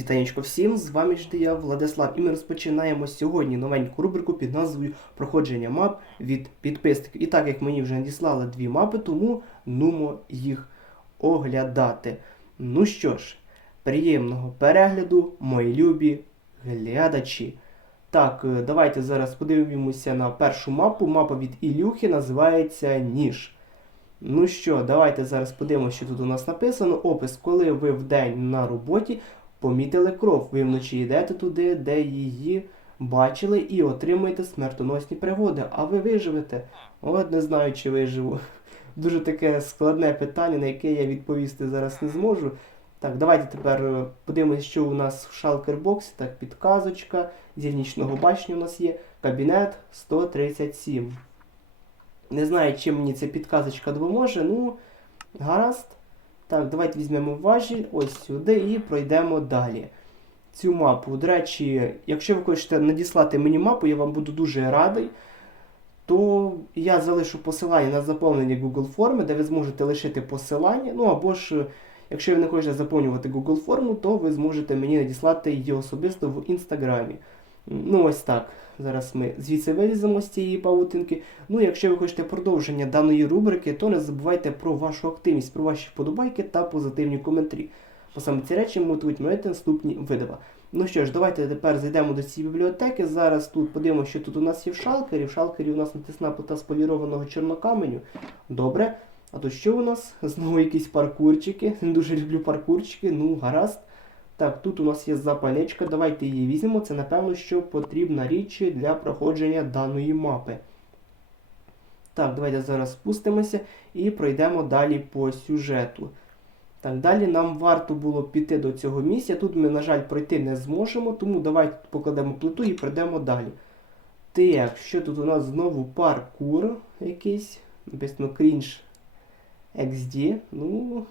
Вітанечко всім, з вами ж я, Владислав, і ми розпочинаємо сьогодні новеньку рубрику під назвою Проходження мап від підписників. І так як мені вже надіслали дві мапи, тому нумо їх оглядати. Ну що ж, приємного перегляду, мої любі глядачі. Так, е, давайте зараз подивимося на першу мапу. Мапа від Ілюхи називається Ніж. Ну що, давайте зараз подивимося, що тут у нас написано. Опис, коли ви вдень на роботі помітили кров. Ви вночі йдете туди, де її бачили, і отримуєте смертоносні пригоди. А ви виживете? От не знаю, чи виживу. Дуже таке складне питання, на яке я відповісти зараз не зможу. Так, давайте тепер е, подивимося, що у нас в шалкербоксі. Так, підказочка. Зінічного бачення у нас є. Кабінет 137. Не знаю, чим мені ця підказочка допоможе. Ну, гаразд. Так, давайте візьмемо важіль ось сюди і пройдемо далі. Цю мапу. До речі, якщо ви хочете надіслати мені мапу, я вам буду дуже радий. То я залишу посилання на заповнення Google форми, де ви зможете лишити посилання. Ну або ж, якщо ви не хочете заповнювати Google форму, то ви зможете мені надіслати її особисто в інстаграмі. Ну, ось так. Зараз ми звідси виліземо з цієї павутинки. Ну, якщо ви хочете продовження даної рубрики, то не забувайте про вашу активність, про ваші вподобайки та позитивні коментарі. Бо саме ці речі мотивують мене наступні видива. Ну що ж, давайте тепер зайдемо до цієї бібліотеки. Зараз тут подивимося, що тут у нас є в шалкері. В шалкері у нас натисна плита з полірованого чорнокаменю. Добре. А то що у нас? Знову якісь паркурчики. Не дуже люблю паркурчики, ну гаразд. Так, тут у нас є запалечка, давайте її візьмемо. Це, напевно, що потрібна річ для проходження даної мапи. Так, давайте зараз спустимося і пройдемо далі по сюжету. Так, далі нам варто було піти до цього місця. Тут ми, на жаль, пройти не зможемо, тому давайте покладемо плиту і пройдемо далі. Так, що тут у нас знову паркур якийсь. Написано крінж XD. Ну,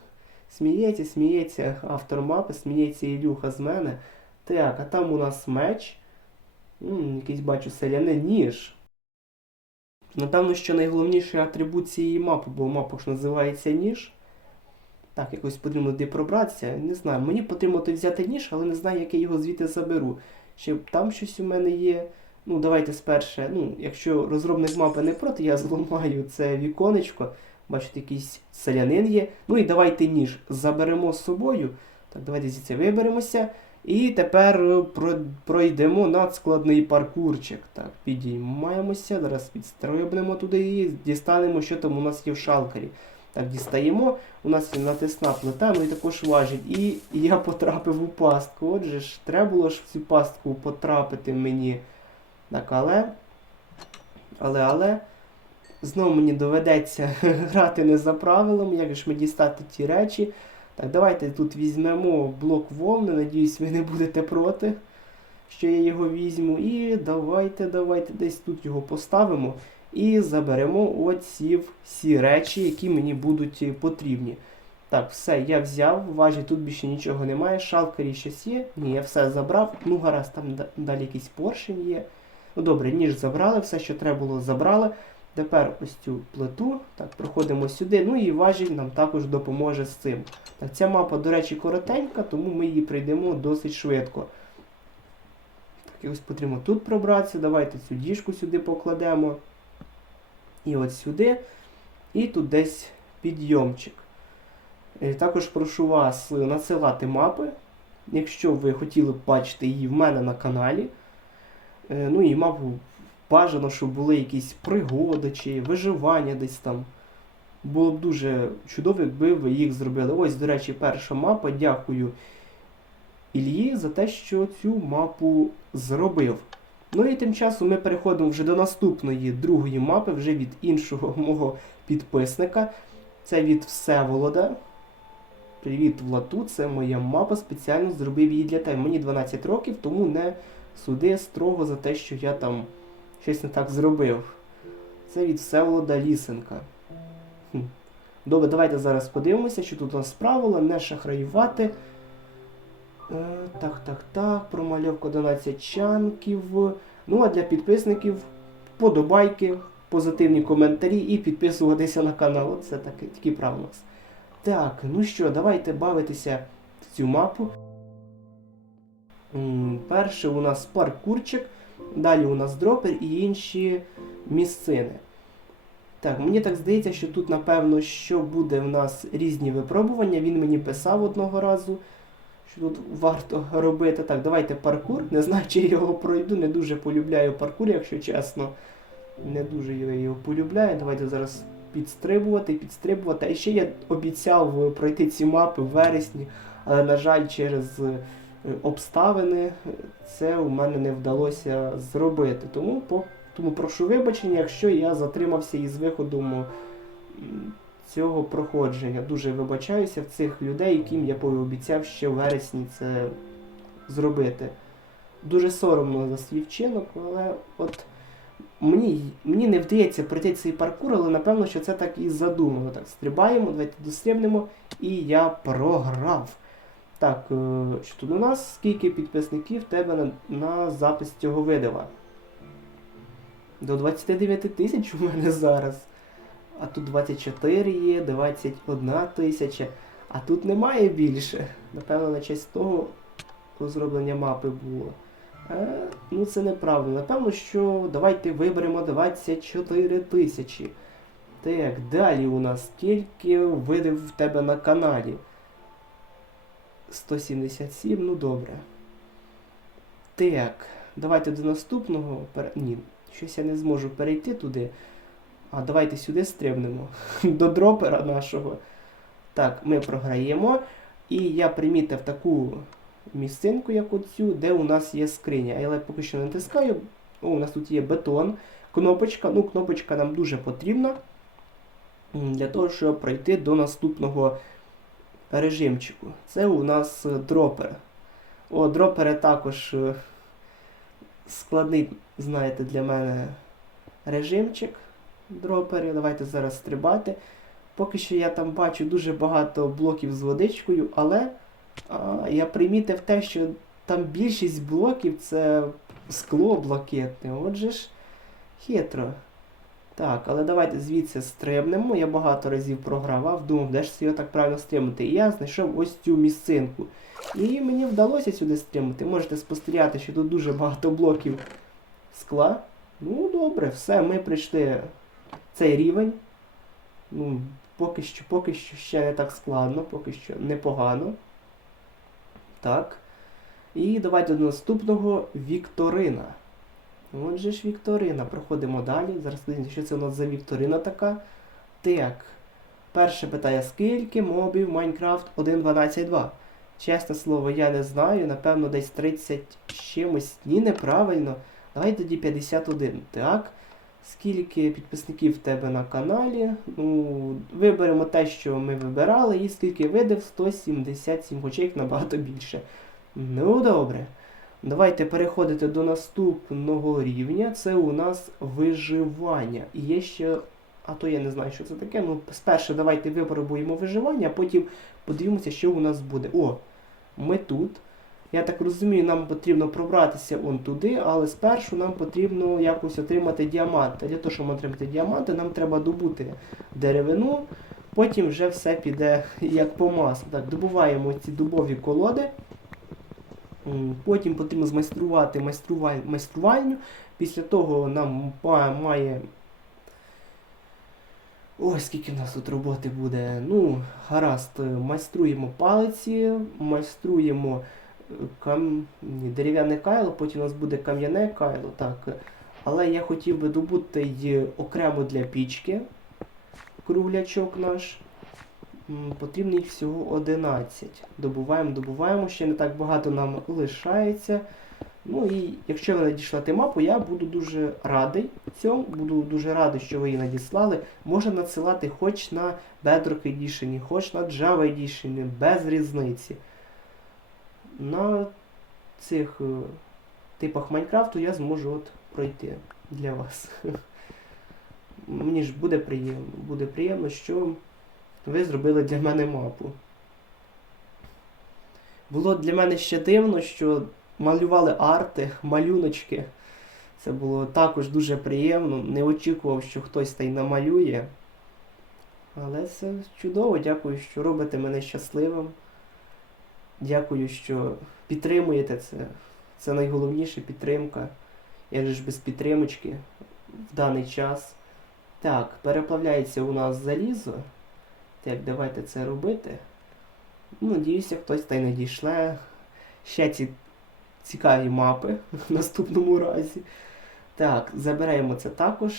Сміється, сміється автор мапи, сміється Ілюха з мене. Так, а там у нас меч. М, якийсь бачу селянин ніж. Напевно, що найголовніший атрибут цієї мапи, бо мапа ж називається ніж. Так, якось потрібно туди пробратися. Не знаю, мені потрібно взяти ніж, але не знаю, як я його звідти заберу. Чи там щось у мене є. Ну, давайте сперше. Ну, якщо розробник мапи не проти, я зламаю це віконечко. Бачите, якийсь селянин є. Ну і давайте ніж заберемо з собою. Так, давайте звідси виберемося. І тепер е, пройдемо надскладний паркурчик. Так, підіймаємося, зараз підстрибнемо туди і дістанемо, що там у нас є в шалкері. Так, дістаємо. У нас є натисна плита, ну і також важить. І я потрапив у пастку. Отже ж, треба було ж в цю пастку потрапити мені. Так, але. Але, але. Знову мені доведеться грати не за правилами, як ж ми дістати ті речі. Так, давайте тут візьмемо блок вовни. Надіюсь, ви не будете проти, що я його візьму. І давайте, давайте десь тут його поставимо. І заберемо оці всі речі, які мені будуть е, потрібні. Так, все, я взяв, важі тут більше нічого немає. Шалкарі щось є. Ні, я все забрав. Ну, гаразд, там далі якийсь поршень є. Ну добре, ніж забрали, все, що треба було, забрали. Тепер ось цю плиту, так, проходимо сюди, ну і важіль нам також допоможе з цим. Так, ця мапа, до речі, коротенька, тому ми її пройдемо досить швидко. Так, і ось потрібно тут пробратися. Давайте цю діжку сюди покладемо. І от сюди. І тут десь підйомчик. Е, Також прошу вас е, надсилати мапи, якщо ви хотіли б бачити її в мене на каналі. Е, Ну і мапу бажано, щоб були якісь пригоди чи виживання десь там. Було б дуже чудово, якби ви їх зробили. Ось, до речі, перша мапа. Дякую Ільї за те, що цю мапу зробив. Ну і тим часом ми переходимо вже до наступної другої мапи, вже від іншого мого підписника. Це від Всеволода. Привіт, Влату, це моя мапа. Спеціально зробив її для тебе. Мені 12 років, тому не суди строго за те, що я там щось не так зробив. Це від Всеволода Лісенка. Добре, давайте зараз подивимося, що тут у нас правило, не шахраювати. Е, так, так, так, промальовка 11 чанків. Ну, а для підписників подобайки, позитивні коментарі і підписуватися на канал. Це таке, такі правила. Так, ну що, давайте бавитися в цю мапу. Перше у нас паркурчик, далі у нас дропер і інші місцини. Так, мені так здається, що тут, напевно, що буде в нас різні випробування. Він мені писав одного разу, що тут варто робити. Так, давайте паркур. Не знаю, чи я його пройду. Не дуже полюбляю паркур, якщо чесно. Не дуже я його полюбляю. Давайте зараз підстрибувати, підстрибувати. А ще я обіцяв пройти ці мапи в вересні, але, на жаль, через обставини е, це у мене не вдалося зробити. Тому, по, тому прошу вибачення, якщо я затримався із виходом цього проходження. Дуже вибачаюся в цих людей, яким я пообіцяв ще в вересні це зробити. Дуже соромно за свій вчинок, але от мені, мені не вдається пройти цей паркур, але напевно, що це так і задумано. Так, стрибаємо, давайте дострибнемо, і я програв. Так, е, що тут у нас? Скільки підписників тебе на, на запис цього видео? До 29 тисяч у мене зараз. А тут 24 є, 21 тисяча. А тут немає більше. Напевно, на честь того розроблення мапи було. Е, ну це неправда. Напевно, що давайте виберемо 24 тисячі. Так, далі у нас скільки видів в тебе на каналі? 177, ну добре. Так, давайте до наступного. Ні, щось я не зможу перейти туди. А давайте сюди стрибнемо. До дропера нашого. Так, ми програємо. І я примітив таку місцинку, як оцю, де у нас є скриня. Я поки що натискаю. О, у нас тут є бетон. Кнопочка. Ну, кнопочка нам дуже потрібна для того, щоб пройти до наступного режимчику. Це у нас е, дропер. О, дропери також е, складний, знаєте, для мене режимчик. Дропери. Давайте зараз стрибати. Поки що я там бачу дуже багато блоків з водичкою, але а, я примітив те, що там більшість блоків це скло блакитне. Отже ж, хитро. Так, але давайте звідси стрибнемо. Я багато разів програвав, думав, де ж його так правильно стрибнути. І я знайшов ось цю місцинку. І мені вдалося сюди стрибнути. Можете спостерігати, що тут дуже багато блоків скла. Ну, добре, все, ми прийшли цей рівень. Ну, поки що, поки що ще не так складно, поки що непогано. Так. І давайте до наступного Вікторина. Отже ж Вікторина. Проходимо далі. Зараз подивимося, що це у нас за Вікторина така. Так. Перше питає, скільки мобів Minecraft 1.12.2? Чесне слово, я не знаю. Напевно, десь 30 чимось. Ні, неправильно. Давай тоді 51. Так. Скільки підписників в тебе на каналі? Ну, виберемо те, що ми вибирали, і скільки видів 177, хоча їх набагато більше. Ну, добре. Давайте переходити до наступного рівня. Це у нас виживання. І є ще. А то я не знаю, що це таке. Ну, спершу давайте випробуємо виживання, а потім подивимося, що у нас буде. О, ми тут. Я так розумію, нам потрібно пробратися он туди, але спершу нам потрібно якось отримати діаманти. Для того, щоб отримати діаманти, нам треба добути деревину, потім вже все піде як по маслу. Так, добуваємо ці дубові колоди. Потім потрібно змайструвати майструваль... майструвальню. Після того нам має. Ой, скільки в нас тут роботи буде. Ну, гаразд, е, майструємо палиці, майструємо е, кам... дерев'яне кайло, потім у нас буде кам'яне кайло, так. Але я хотів би добути окремо для пічки круглячок наш. Потрібно їх всього 11. Добуваємо, добуваємо, ще не так багато нам лишається. Ну і якщо ви надішлете мапу, я буду дуже радий цьому. Буду дуже радий, що ви її надіслали. Можна надсилати хоч на Bedrock Edition, хоч на Java Edition, без різниці. На цих е, типах Майнкрафту я зможу от пройти для вас. Мені ж буде приємно, буде приємно, що ви зробили для мене мапу. Було для мене ще дивно, що малювали арти, малюночки. Це було також дуже приємно. Не очікував, що хтось та й намалює. Але це чудово. Дякую, що робите мене щасливим. Дякую, що підтримуєте це. Це найголовніше підтримка. Же ж без підтримочки в даний час. Так, переплавляється у нас залізо. Так, давайте це робити. Ну, надіюся, хтось та й не дійшле. Ще ці цікаві мапи в наступному разі. Так, забираємо це також.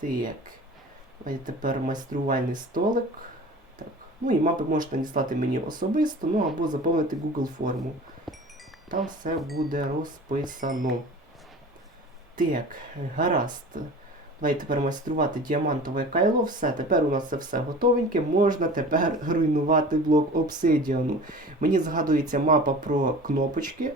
Так. А тепер майструвальний столик. Так. Ну і мапи можете надіслати мені особисто, ну або заповнити Google форму. Там все буде розписано. Так, гаразд. Давай тепер майструвати діамантове кайло. Все, тепер у нас це все готовеньке. Можна тепер руйнувати блок обсидіану. Мені згадується мапа про кнопочки.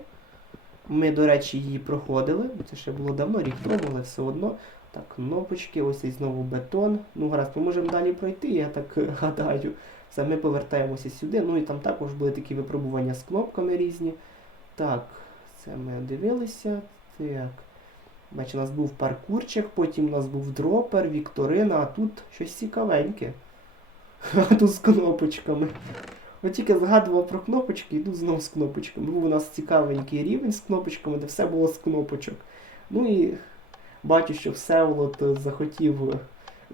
Ми, до речі, її проходили. Це ще було давно, рік тому, але все одно. Так, кнопочки, ось і знову бетон. Ну, гаразд, ми можемо далі пройти, я так гадаю. Все, ми повертаємося сюди. Ну і там також були такі випробування з кнопками різні. Так, це ми дивилися. Так. Бач, у нас був паркурчик, потім у нас був дропер, вікторина, а тут щось цікавеньке. А тут з кнопочками. От тільки згадував про кнопочки, йду знову з кнопочками. Був у нас цікавенький рівень з кнопочками, де все було з кнопочок. Ну і бачу, що Всеволод е, захотів е,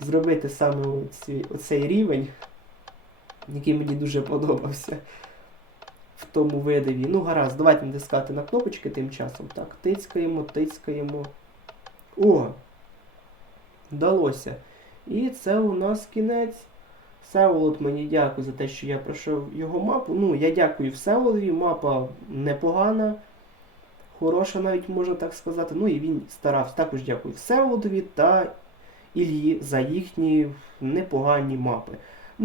зробити саме оці, оцей рівень, який мені дуже подобався в тому видиві. Ну, гаразд, давайте натискати на кнопочки тим часом. Так, тицькаємо, тицькаємо. О! Вдалося. І це у нас кінець. Всеволод мені дякую за те, що я пройшов його мапу. Ну, я дякую Всеволодові, мапа непогана, хороша, навіть можна так сказати. Ну і він старався. Також дякую Всеволодові та Іллі за їхні непогані мапи.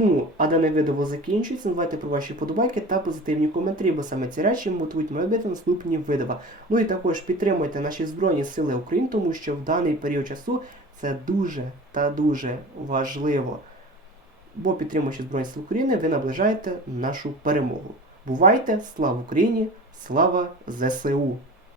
Ну, а дане відео закінчується. Не забувайте про ваші подобайки та позитивні коментарі, бо саме ці речі мотивують мене робити наступні відео. Ну і також підтримуйте наші Збройні Сили України, тому що в даний період часу це дуже та дуже важливо. Бо підтримуючи Збройні Сили України, ви наближаєте нашу перемогу. Бувайте! Слава Україні! Слава ЗСУ!